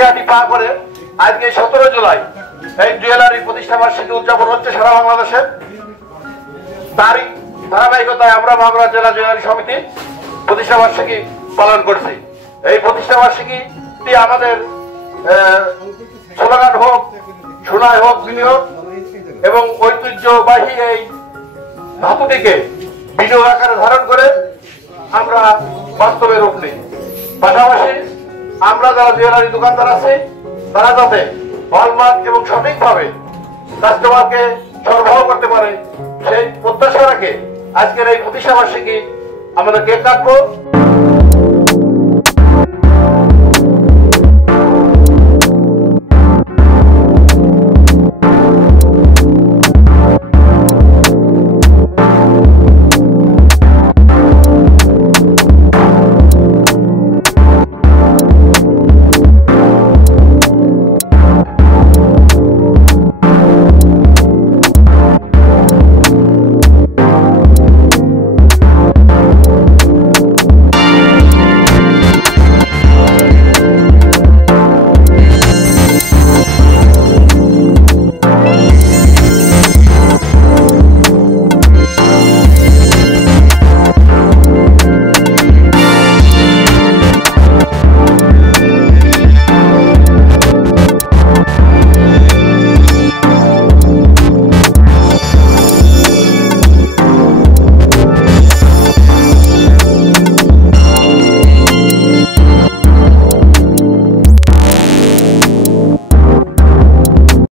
হাঁটি হাঁটি পা করে আজকে 17 জুলাই এই জুয়েলারির প্রতিষ্ঠা বার্ষিকী উদযাপন হচ্ছে সারা বাংলাদেশে। তারই ধারাবাহিকতায় আমরা মাগুরা জেলা জুয়েলারি সমিতি প্রতিষ্ঠা বার্ষিকী পালন করছি। এই প্রতিষ্ঠা বার্ষিকীটি আমাদের স্লোগান হোক, সোনায় হোক বিনিয়োগ, এবং ঐতিহ্যবাহী এই ধাতুটিকে বিনিয়োগ আকারে ধারণ করে আমরা বাস্তবে রূপ নিই। পাশাপাশি আমরা যারা জুয়েলারি দোকানদার আছি তারা যাতে হলমার্ক এবং সঠিকভাবে কাস্টমারকে সরবরাহ করতে পারে সেই প্রত্যাশা রাখে আজকের এই প্রতিষ্ঠা বার্ষিকী আমাদের কেক কাটবো।